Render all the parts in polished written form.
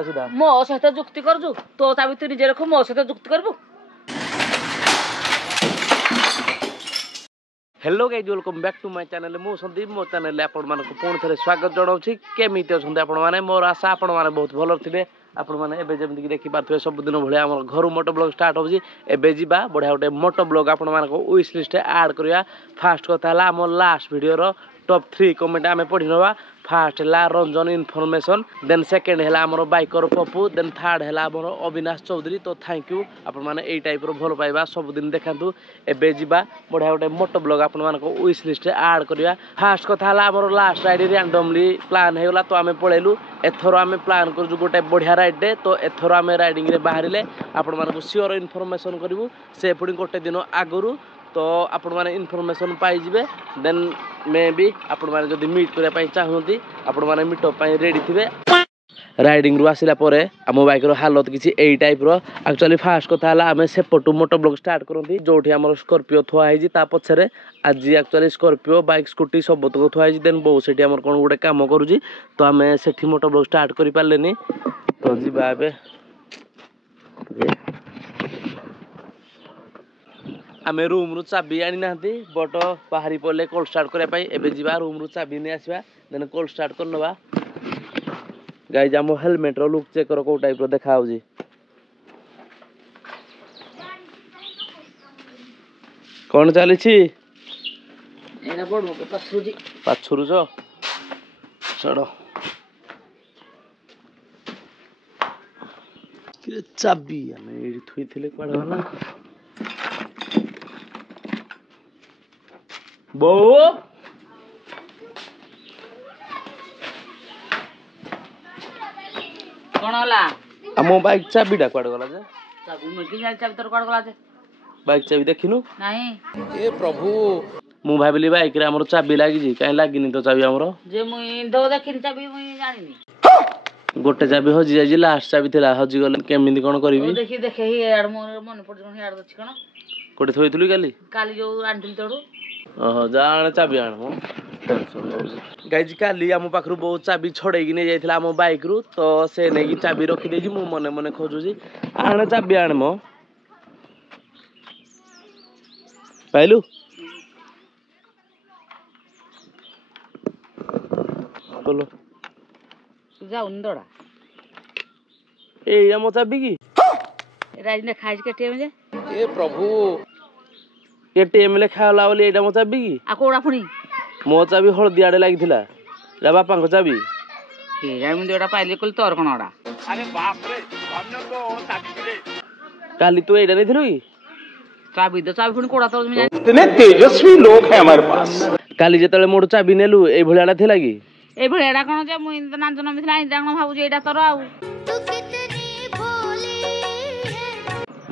सीधा मो सहित जुक्ति करजु तो चाबी तू निजे रख मो सहित जुक्ति करबु hello guys welcome back to my channel मु संदीप मो चैनल आपण मानक पुणी थे स्वागत जनाऊँ केमिति अच्छा आपण मैंने मोर आशा आपण मैंने बहुत भल थे आपण मैंने एवं जमीक देखिपे सबुदिन भाया आम घर मोटो ब्लॉग स्टार्ट होगी एवं जा बढ़िया गोटे मोटो ब्लॉग आपण मानक विश लिस्ट ऐड करवा फास्ट कथा आम लास्ट वीडियो टॉप 3 कमेंट आम पढ़ी नवा फास्ट है रंजन इनफॉरमेशन देन सेकेंड है आमर बाइकर पप्पू देन थर्ड है आमर अविनाश चौधरी तो थैंक यू आपण मैंने यही टाइप भल पाइबा सबुदिन देखा एवं जा बढ़िया गोटे मोटो ब्लॉग आपण मानक विश लिस्ट ऐड करवा फास्ट कथा आमर लास्ट राइड रैंडमली प्लान होगा तो आम पलैलु एथर आम प्लान कर गोटे बढ़िया राइड डे तो एथर आम राइडिंग रे बाहर आपण मानक सियोर इनफॉरमेशन करूँ से पुणी गोटे दिन आगु तो आपण मैंने इनफॉरमेशन पाइबे देन मे भी आपण मैंने जब मीट करने चाहती आपण मैंने मीटअप रेडी थे राइडिंग रु आसला आम बाइक हालत किसी यही टाइप एक्चुअली फास्ट कथा आम सेपटू मोटो ब्लॉग स्टार्ट करती जो आम स्कॉर्पियो थुआई पछरे आज एक्चुअली स्कॉर्पियो बाइक स्कूटी सब तक थुआई देन बहु से कौन गोटे कम करुँच तो आम से मोटो ब्लॉग स्टार्ट कर पारे तो जी आम रूम रु चाबी आनी ना बट बाहरी पड़े कोल्ड स्टार्ट करने एवं जा रूम रु चाबी नहीं आसवा देन कोल्ड स्टार्ट कर नवा गाइज आम हेलमेट रो लुक चेक करो को टाइप देखा कौन चली पाछुरुच चढ़ चाबी आम ये थुई थे कड़े गला बो कोन होला आम बाइक चाबीटा कुआडे गला जे चाबी मैं कि जान चाबी तोर कोड गला जे बाइक चाबी देखिनु नहीं ए प्रभु मु भाबिली बाइक रे हमर चाबी लागी जी काई लागिनी तो चाबी हमर जे मुई दो देखिन चाबी मुई जानिनी गोटे चाबी हजि जाई लास्ट चाबी थिला हजि गले केमिति कोन करबी देखि देखे ही यार मोर मन पड़ जण यार दछि कोन कोटे थोइतुली काली काली जो आंटिल तोडू ओहो जान चाबी आण मो गाइज काली आम पाखरु बहुत चाबी छड़ेगी नहीं जाइथिला आम बाइक रु तो से नेकी चाबी रखी देजी मु मने मने खोजुजी आण चाबी आण मो पाइलु बोलो जाऊ नडा ए आम चाबी की राज ने खाइज के टेम जे ए प्रभु एटीएम ले खाला बोली एटा मो चाबी की आ कोडा फुनी मो चाबी हळदी आडे लागिथिला रा बापा को चाबी के जाय मुंदे एटा पाइले कोल तोर कोन ओडा अरे बाप रे धन्य तो चाबी रे काली तू एटा नै थिलु की चाबी फुनी कोडा तो मैं इतने तेजस्वी लोग हैं हमारे पास काली जेतले मोर चाबी नेलु ए भळियाडा थिला की ए भळियाडा कोन जे मुई त नांजन मिथिला इ कोन भाबु जे एटा तोर आउ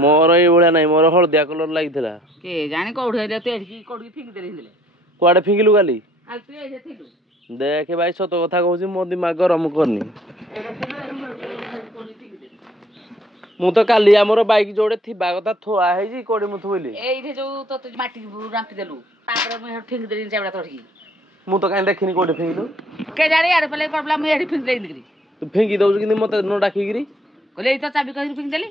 मोर ए भळिया नै मोर हळदिया कलर लागिथिला के जाने कोड हेले तो एठी कोड की फिंग देले कुआडे फिंगिलु काली आ तू ए थिलु देखे भाई सत कथा कहूँ मो दिमाग गरम करनी मु तो काली आमर बाइक जोड़े थिबा कथा थुआ है कोडी मु थुइली एइठे जो तो माटी रांपी देलु तापर मैं फिंग देली चाबड़ा तोड़की मु तो काई देखिनी कोडी फिंगिलु के जाने यार पले प्रॉब्लम मैं एठी फिंग देली निकरी तू फिंगी दउस किनी मते न डाकीगिरी कोले तो चाबी कहि फिंग देली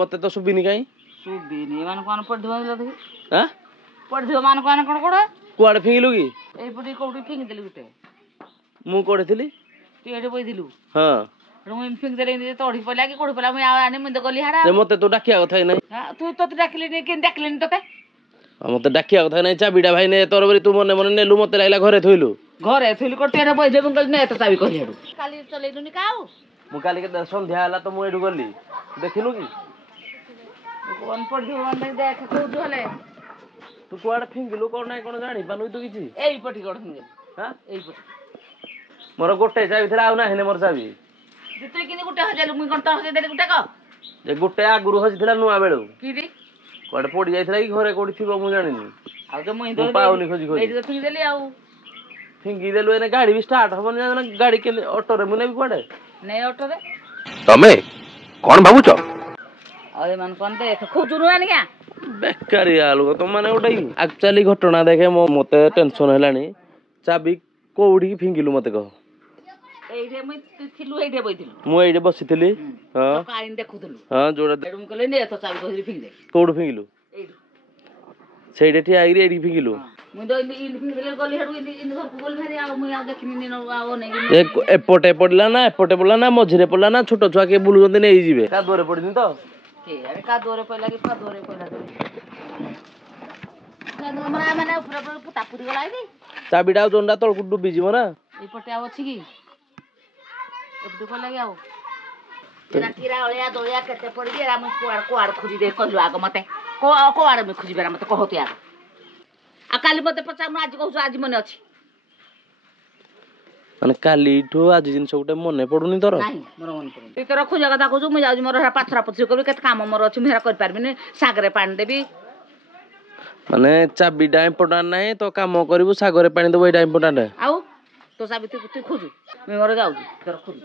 मते तो सुबिनी काई सुबिनी मान कोन पड़ दिवा लदे हां पड़ दिवा मान कोन कोन कोडा कुआडे फिंगिलु की ए पटी कोडी फिंग देली गुटे मु कोडे थिली तू एठे बोइ दिलु हां रुम फिंग देली नि तोड़ी पला कि कोडी पला मैं आने मुंदे गली हाडा जे मते तो डाकिया कथा नै हां तू तो डाकली नि केन डाकली नि तते मते डाकिया कथा नै चाबीडा भाई नै तोर बरी तू मने मने नेलु मते लाइला घरे थइलु घरे थइलु कोटे एठे बोइ देबन गली नै तो चाबी कहि हेडु काली चलेलु नि काउ मु काली के संध्या हला तो मु एडु गली देखिनु की कोन पड़ दिवा मान देख को जोले तू कुआडे फिंगिलु कोन नै कोन जानि पानु तू किछि एई पटी कोड फिंगे हां एई पटी मोर गोटे चाबी थिला आउ ना हेने मोर चाबी जिते किनी गुटे हजेलु मुई कोन तो हजे देली गुटे को जे गोटे आगुरु हजिथिला नुआ बेळु किदी कुआडे पड़ी जाइथिला कि घरे कोडी थिबो मु जानिनी आ तो मुई तो पाउनी खोजी खोजी एई तो फिंग देली आउ फिंगी देलु एने गाड़ी भी स्टार्ट होबन ना गाड़ी के ऑटो रे मुने भी कुआडे नै ऑटो रे तमे कौन भाबुच अरे मन कोन देख खोजुरु आनी क्या बेकारी आलु तो माने उठाई एक्चुअली घटना देखे मते टेंशन हेलानी चाबी कोउडी की फिंगिलु मते कह ଏଇଠି ମୁଁ ଥିଲୁ ଏଇଠି ବଇଥିଲୁ ମୁଁ ଏଇଠି ବସିଥିଲି ହଁ କାଇଁ ଦେଖୁଥିଲୁ ହଁ ଯୋଉଟା ଏଠୁ ମୁଁ କହିଲି ନେ ତ ଚାବି ଧରି ଫିଙ୍ଗି ଦେ କୋଉଠୁ ଫିଙ୍ଗିଲୁ ଏଇଠୁ ସେଇଠି ଠିଆ ହେଇକିରି ଏଇଠି ଫିଙ୍ଗିଲୁ ମୁଁ ତ ଇନ୍ତି ଫିଙ୍ଗି ଦେଲେ ଗଲି ହେଠୁ ଇନ୍ତି ଘରକୁ ଗଲି ଭାରି ଆଉ ମୁଁ ଆଉ ଦେଖିନି ଆଉ ନେଇକି ଏପଟେ ପଡିଲା ନା ଏପଟେ ପଡିଲା ନା ମଝିରେ ପଡିଲା ନା ଛୋଟ ଛୁଆ କିଏ ବୁଲୁଛନ୍ତି ନେଇଯିବେ କାଦୁଅରେ ପଡିନି ତ କାଦୁଅରେ ପଇଲା କି କାଦୁଅରେ ପଇଲା ମାନେ ଉପରେ ତାପୁରି ଗଲା ଏଇଠି ଚାବିଟା ଆଉ ଜଣ୍ଡା ତଳକୁ ଡୁବିଯିବ ନା ଏଇପଟେ ଆଉ ଅଛି କି ଏପଟେ ପଇଲା କି ଆଉ କିରା ଅଳିଆ ଦଳିଆ କେତେ ପଡିକି ଏରା ମୁଁ କୁଆଡେ ଖୋଜି ଦେ କହିଲୁ ଆଗ ମତେ କୁଆଡେ ମୁଁ ଖୋଜିବେ ମତେ କହତି ଆଗ ଆଉ କାଲି ମତେ ପଚାରୁନୁ ଆଜି କହୁଛୁ ଆଜି ମନେ ଅଛି ମାନେ କାଲିଠୁ ଆଜି ଜିନିଷ ଗୋଟେ ମନେ ପଡୁନି ତୋର ନାହିଁ ମୋର ମନେ ପଡୁନି ତୁ ତୋର ଖୋଜା କଥା କହୁଛୁ ମୁଁ ଯାଉଛି ମୋର ପାଥରା ପଥରି କରିବି କେତେ କାମ ମୋର ଅଛି ମୁଁ ହେରା କରିପାରିବିନି ଶାଗରେ ପାଣି ଦେବି ମାନେ ଚାବିଟା ଇମ୍ପୋର୍ଟାଣ୍ଟ ନାହିଁ ତ କାମ କରିବୁ ଶାଗରେ ପାଣି ଦେବୁ ଏଇଟା ଇମ୍ପୋର୍ଟାଣ୍ଟ ଆଉ ତୋ ଚାବି ତୁ ଖୋଜୁ ମୁଁ ମୋର ଯାଉଛି ତୋର ଖୋଜୁ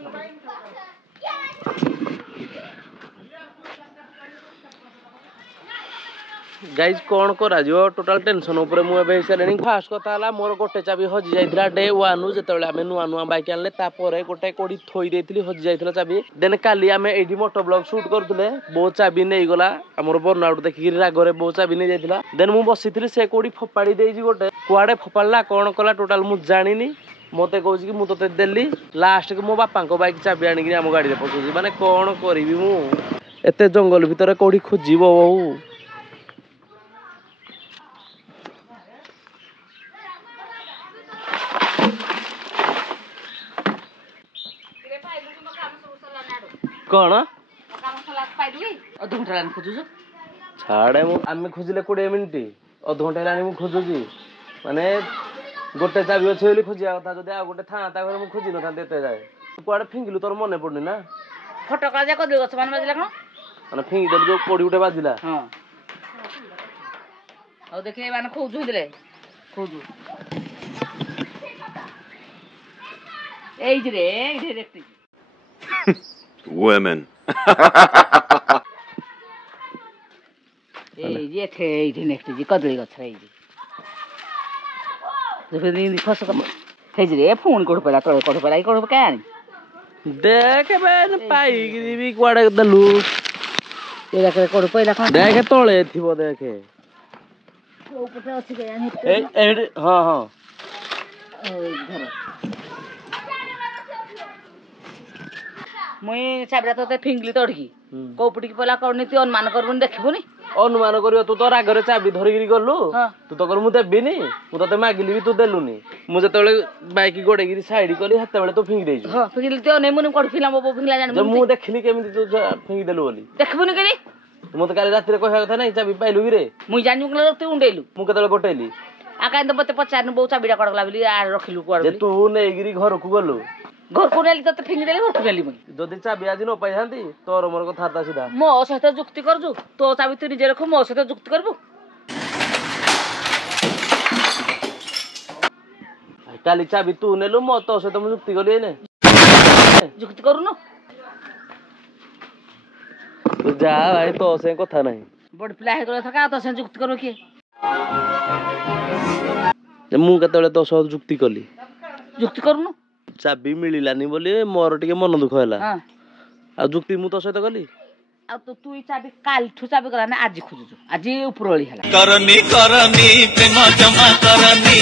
ଗାଇଜ କଣ କରାଯିବ ଟୋଟାଲ ଟେନସନ ଉପରେ ମୁଁ ଏବେ ହେଇସାରିଲିଣି ଫାଷ୍ଟ କଥା ହେଲା ମୋର ଗୋଟେ ଚାବି ହଜି ଯାଇଥିଲା ଡେ 1 ଯେତେବେଳେ ଆମେ ନୂଆ ନୂଆ ବାଇକ୍ ଆଣିଲେ ତାପରେ ଗୋଟେ କୋଉଠି ଥୋଇ ଦେଇଥିଲି ହଜି ଯାଇଥିଲା ଚାବି ଦେନ କାଲି ଆମେ ଏଇଠି ମୋଟୋ ବ୍ଲଗ ସୁଟ କରୁଥିଲେ ବୋଉ ଚାବି ନେଇଗଲା ଆମର ବର୍ଣ୍ଣଆଉଟ ଦେଖିକିରି ରାଗରେ ବୋଉ ଚାବି ନେଇ ଯାଇଥିଲା ଦେନ ମୁଁ ବସିଥିଲି ସେ କୋଉଠି ଫୋପାଡ଼ି ଦେଇଛି ଗୋଟେ କୁଆଡେ ଫୋପାଡ଼ିଲା କଣ କଲା ଟୋଟାଲ ମୁଁ ଜାଣିନି ମତେ କହୁଛି କି ମୁଁ ତତେ ଦେଲି ଲାଷ୍ଟକୁ ମୋ ବାପାଙ୍କ ବାଇକ୍ ଚାବି ଆଣିକିରି ଆମ ଗାଡିରେ ପକଉଛି ମାନେ କଣ କରିବି ମୁଁ ଏତେ ଜଙ୍ଗଲ ଭିତରେ କୋଉଠି ଖୋଜିବ ବୋଉ କଣ ଛାଡେ ମୁଁ ଆମେ ଖୋଜିଲେ 20 ମିନିଟ୍ ଅଧଘଣ୍ଟା ହେଲାଣି ମୁଁ ଖୋଜୁଛି ମାନେ ଗୋଟେ ଚାବି ଅଛି ବୋଲି ଖୋଜିବା କଥା ଯଦି ଆଉ ଗୋଟେ ଥାନ୍ତା ଘରେ ମୁଁ ଖୋଜି ନଥାନ୍ତି ଏତେ ଯାଏ କୁଆଡେ ଫିଙ୍ଗିଲୁ ତୋର ମନେ ପଡୁନି ନା ଫଟୋ ଯାକ ଗଛ ମାନେ ବାଜିଲା କଣ ମାନେ ଫିଙ୍ଗି ଦେଲୁ ଯୋଉ କୋଡି ଗୋଟେ ବାଜିଲା ହଁ ଆଉ ଦେଖି ମାନେ ଖୋଜୁ ହେଇଥିଲେ ଖୋଜୁ ଏଇଥିରେ ଦେଖି Women. ଏଇଠି ନେକ୍ସଟ କଦଳୀ ଗଛ ହେଇଛି ହେଇଛି ରେ ପୁଣି କୋଉଠି ପଇଲା ତଳେ କୋଉଠି ପଇଲା କୋଉଠି କାଇଁ ଆଣି ଦେଖେ ପାଇକିରି ବି କୁଆଡେ ଦେଲୁ କୋଉଠି ପଇଲା କଣ ଦେଖେ ତଳେ ଥିବ ଦେଖେ କୋଉ ପଟେ ଅଛି କେଜାଣି ଏଇଠି ହଁ ହଁ ଘର ମୁଇଁ ଚାବିଟା ତତେ ଫିଙ୍ଗିଲି ତଡ଼ିକି କୋଉ ପଟିକି ପଇଲା କଣ ତୁ ଅନୁମାନ କରିବୁନି ଦେଖିବୁନି ଅନୁମାନ କରିବ ତୁ ତ ରାଗରେ ଚାବି ଧରିକିରି ଗଲୁ ତୁ ତ କହିଲୁ ମୁଁ ଦେବିନି ମୁଁ ତତେ ମାଗିଲି ବି ତୁ ଦେଲୁନି ମୁଁ ଯେତେବେଳେ ବାଇକ୍ ଗୋଡେଇକିରି ସାଇଡ କଲି ସେତେବେଳେ ତୁ ଫିଙ୍ଗି ଦେଇଛୁ ଫିଙ୍ଗିଲି ତୁ ଅନେଇବୁନି କୋଉଠି ଫିଲା ମୋ ବୋଉ ଫିଙ୍ଗିଲା ଜାଣିବୁ ମୁଁ ଦେଖିଲି କେମିତି ତୁ ଫିଙ୍ଗି ଦେଲୁ ବୋଲି ଦେଖିବୁନି କେନି ମତେ କାଲି ରାତିରେ କହିବା କଥା ନାଇଁ ଚାବି ପାଇଲୁ କିରେ ମୁଇଁ ଜାଣିବୁ ତୁ ଉଣ୍ଡେଇଲୁ ମୁଁ କେତେବେଳେ ଗୋଟେଇଲି ଆଉ କାହିଁ ତ ମତେ ପଚାରିନୁ ବୋଉ ଚାବିଟା କୁଆଡେ ଗଲା ବୋଲି ରଖିଲୁ କୁଆଡେ ତୁ ନେଇକିରି ଘରକୁ ଗଲୁ ଘରକୁ ନେଲି ତତେ ଫିଙ୍ଗିଦେଲି ଘରକୁ ନେଲି ମୁଇଁ ଯଦି ଚାବି ଆଜି ନ ପାଇଥାନ୍ତି ତୋର ମୋର କଥାବାର୍ତ୍ତା ସିଧା ମୋ ସହିତ ଯୁକ୍ତି କରୁଛୁ ତୋ ଚାବି ତୁ ନିଜେ ରଖୁ ମୋ ସହିତ ଯୁକ୍ତି କରିବୁ କାଲି ଚାବି ତୁ ନେଲୁ ମୋ ତୋ ସହିତ ମୁଁ ଯୁକ୍ତି କଲି ଏଇନେ ଯୁକ୍ତି କରୁନୁ ତୁ ଯା ଭାଇ ତୋ ସାଙ୍ଗେ କଥା ନାହିଁ ବଡ ପିଲା ହେଇଗଲା ଥକା ତୋ ସାଙ୍ଗେ ଯୁକ୍ତି କରିବ କିଏ ମୁଁ କେତେବେଳେ ତୋ ସହ ଯୁକ୍ତି କଲି ଯୁକ୍ତି କରୁନୁ ଚାବି ମିଳିଲାନି ବୋଲି ମୋର ଟିକେ ମନ ଦୁଃଖ ହେଲା ଆଉ ଯୁକ୍ତି ମୁଁ ତୋ ସହିତ କଲି ଆଉ ତୁ ଚାବି କାଲିଠୁ ଚାବି ଗଲା ନା ଆଜି ଖୋଜୁଛୁ ଆଜି ଉପରଓଳି ହେଲା କରନି କରନି ପ୍ରେମ ଜମା କରନି